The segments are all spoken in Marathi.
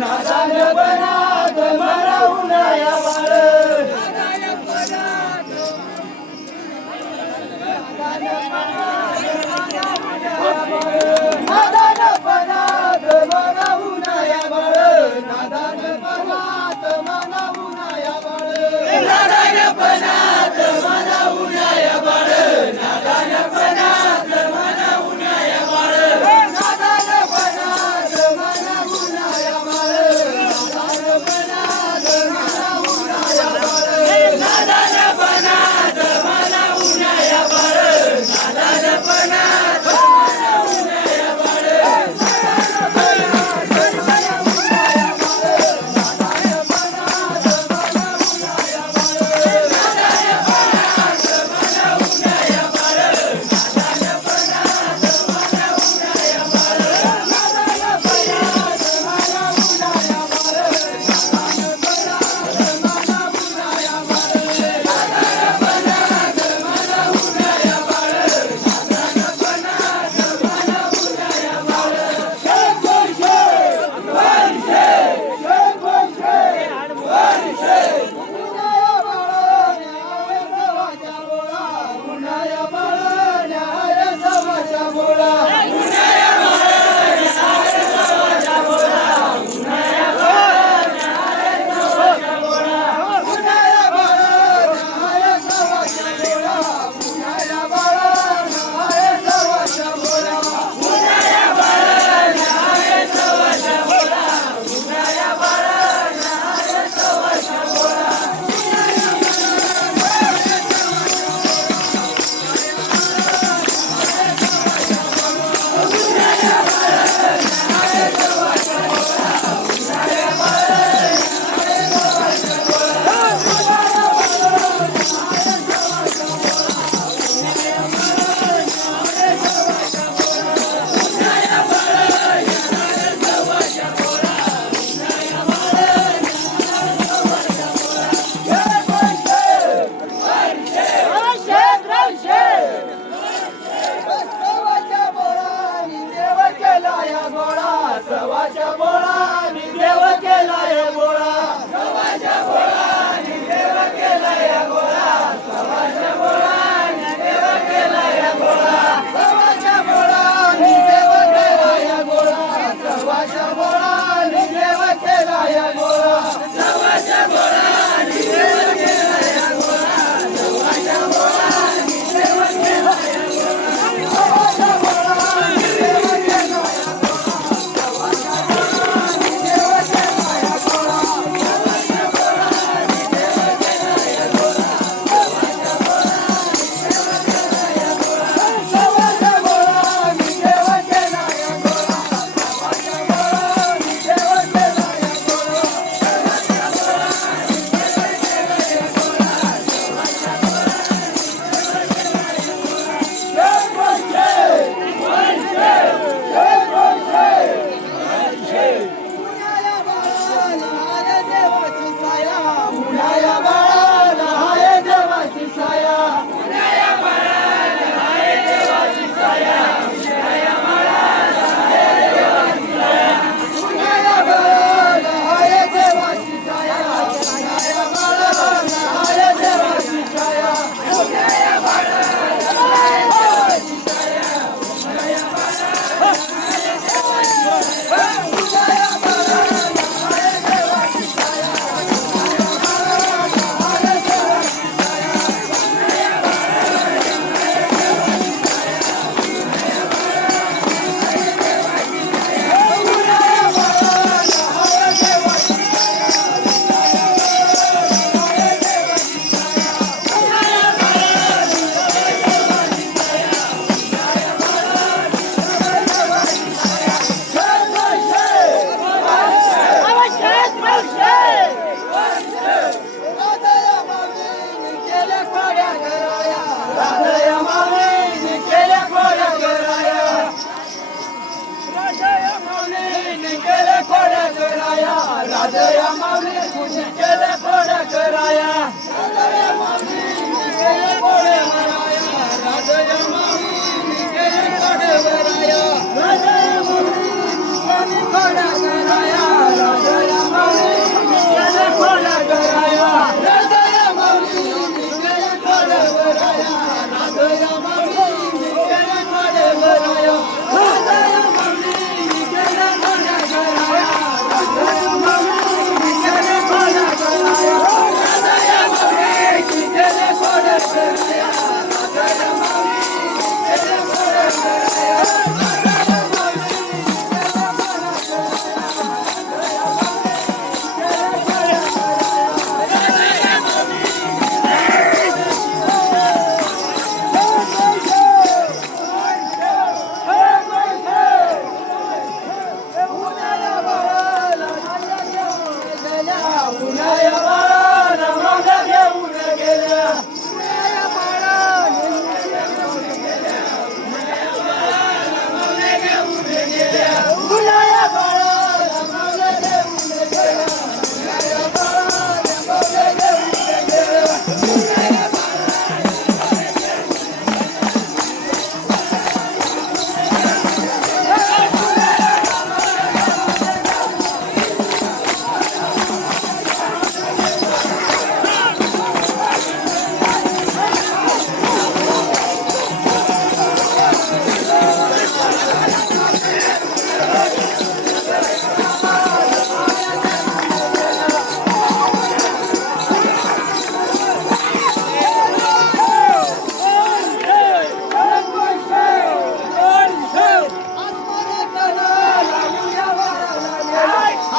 नादानपणात मनाहून या बाळ नादानपणात मनाहून या बाळ नादानपणात मनाहून या बाळ नादानपणात मनाहून या बाळ नादानपणात मनाहून या बाळ नादानपणात मनाहून या बाळ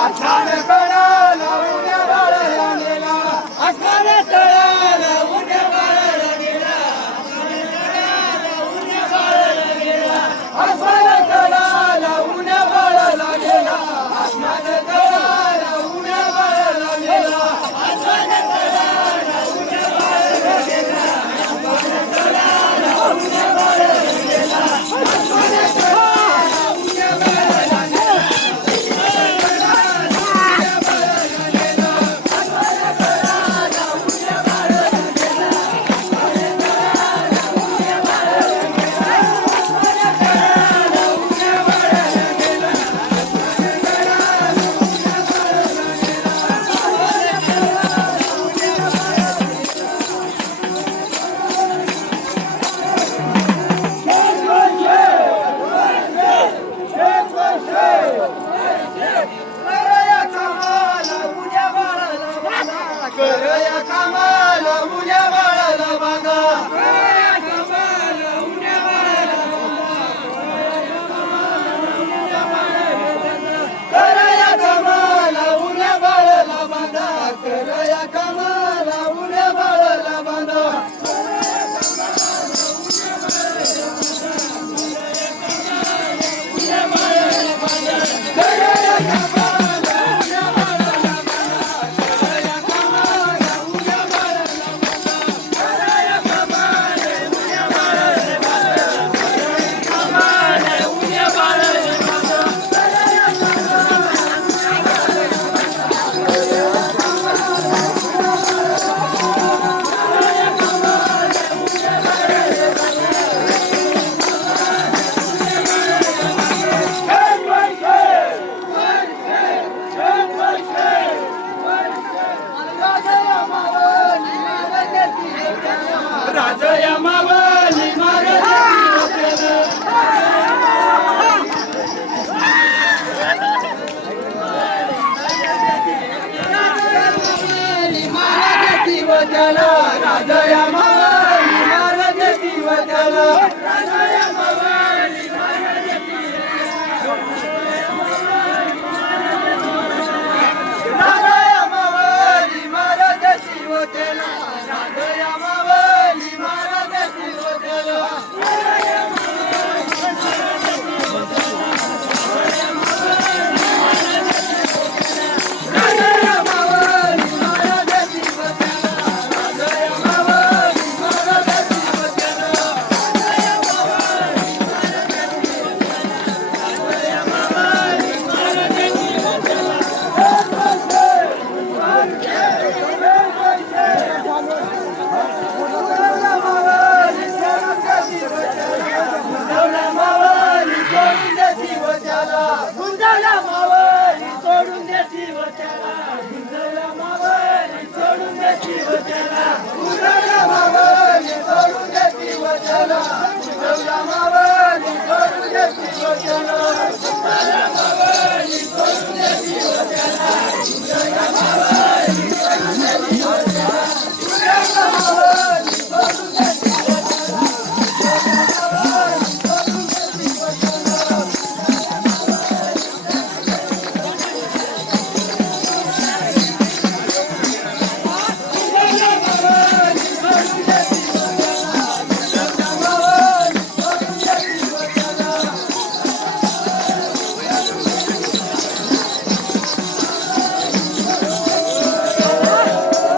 आषाढ कळाला उन्या बाळला गेला आषाढ कळाला उन्या बाळला गेला आषाढ कळाला उन्या बाळला गेला आषाढ कळाला उन्या बाळला गेला आषाढ कळाला उन्या बाळला गेला आषाढ कळाला उन्या बाळला गेला आषाढ कळाला उन्या बाळला गेला करया कामाला उन्या बाळाला बांधा करया कामाला उन्या बाळाला करया कामाला उन्या बाळाला बांधा करया कामाला उन्या बाळाला बांधा राजया मावली महाराज त्याला राजया मावली महाराज त्याला राजया मावली राजया मावली महाराज त्याला राजया मावली महाराज त्याला गुंजाला मावली सोडून देती वच्याला गुंजाला मावली सोडून देती वच्याला गुंजाला मावली सोडून देती वच्याला गुंजाला मावली सोडून देती वच्याला